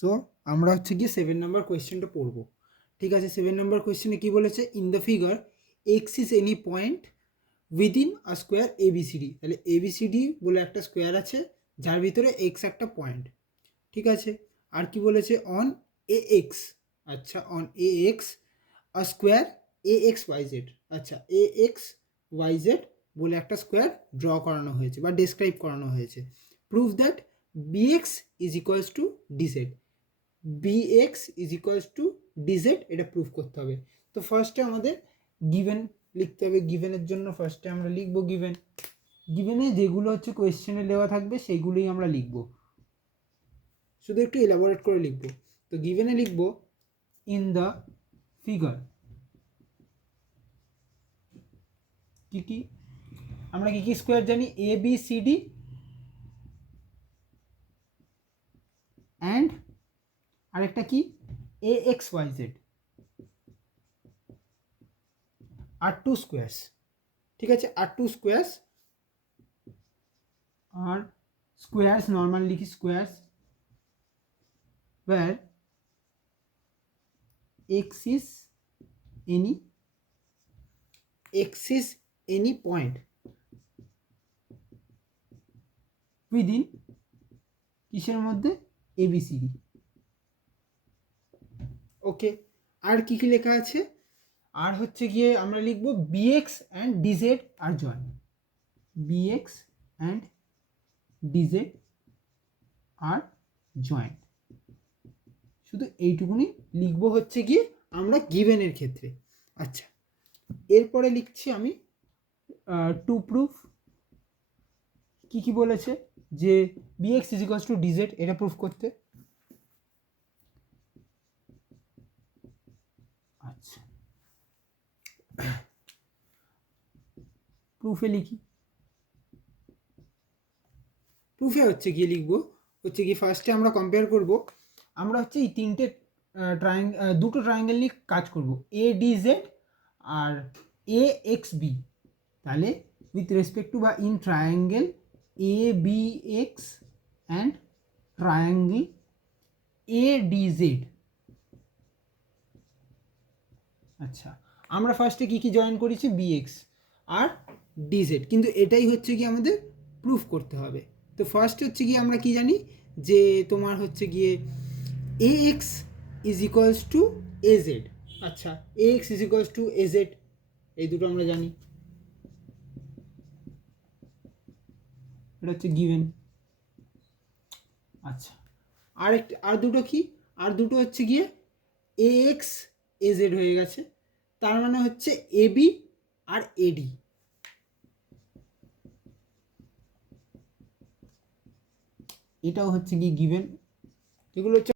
So আমরা হচ্ছে গিয়ে 7 নম্বর কোয়েশ্চেনটা পড়বো। ঠিক আছে, 7 নম্বর কোয়েশ্চেনে কি বলেছে, in the figure X is any point within a square ABCD. তাহলে এবিসিডি বলে একটা স্কোয়ার আছে যার ভিতরে এক্স একটা পয়েন্ট। ঠিক আছে, আর কি বলেছে, অন এ এক্স, আচ্ছা on A X a square A X Y Z, আচ্ছা এ এক্স ওয়াই জেড বলে একটা স্কোয়ার ড্র করানো হয়েছে বা ডেসক্রাইব করানো হয়েছে। Prove that bx is equals two DZ, bx is equals two DZ, এটা প্রুভ করতে হবে। তো ফার্স্টে আমাদের গিভেন লিখতে হবে। গিভেনের জন্য ফার্স্টে আমরা লিখবো গিভেন। গিভেনে যেগুলো হচ্ছে কোয়েশ্চেনে দেওয়া থাকবে সেইগুলোই আমরা লিখবো, শুধু একটু এলাবোরেট করে লিখবো। তো গিভেনে লিখবো ইন দ্য ফিগার, কি কি আমরা কি কি স্কোয়ার জানি, A B C D and আরেকটা কি এ এক্স ওয়াই জেড আর টু স্কোয়ার্স। ঠিক আছে, আর টু স্কোয়ার্স, আর স্কোয়ার্স নর্মাল লিখি squares where x is any point within কিসের মধ্যে, এবিসিডি। ওকে, আর কি কি লেখা আছে, আর হচ্ছে গিয়ে আমরা লিখবো বিএক্স অ্যান্ড ডিজেড আর জয়েন্ট, বিএক্স অ্যান্ড ডিজেড আর জয়েন্ট, শুধু এইটুকুনি লিখবো হচ্ছে গিয়ে আমরা গিভেনের ক্ষেত্রে। আচ্ছা, এরপরে লিখছি আমি টু প্রুফ, কি কি বলেছে, যে bx is equals two DZ, এটা প্রুফ করতে। আচ্ছা, প্রুফে লিখি। প্রুফে হচ্ছে গিয়ে লিখবো হচ্ছে কি, ফার্স্টে আমরা কম্পেয়ার করব, আমরা হচ্ছে এই তিনটে দুটো ট্রায়াঙ্গেল নিয়ে কাজ করব, এ ডি জেড আর এ এক্স বি। তাহলে উইথ রেসপেক্ট টু বা in triangle A B X and triangle A D Z. আচ্ছা, আমরা ফার্স্টে কি কি জয়েন করেছি, বিএক্স আর ডিজেড, কিন্তু এটাই হচ্ছে কি আমাদের প্রুফ করতে হবে। তো ফার্স্ট হচ্ছে গিয়ে আমরা কি জানি, যে তোমার হচ্ছে গিয়ে A X is equals to A Z. আচ্ছা, A X is equals to A Z, এই দুটো আমরা জানি, এটা হচ্ছে গিভেন। আচ্ছা, আর দুটো কি, আর দুটো হচ্ছে গিয়ে এ এক্স এ জেড হয়ে গেছে, তার মানে হচ্ছে এ বি আর এডি, এটাও হচ্ছে কি গিভেন। এগুলো হচ্ছে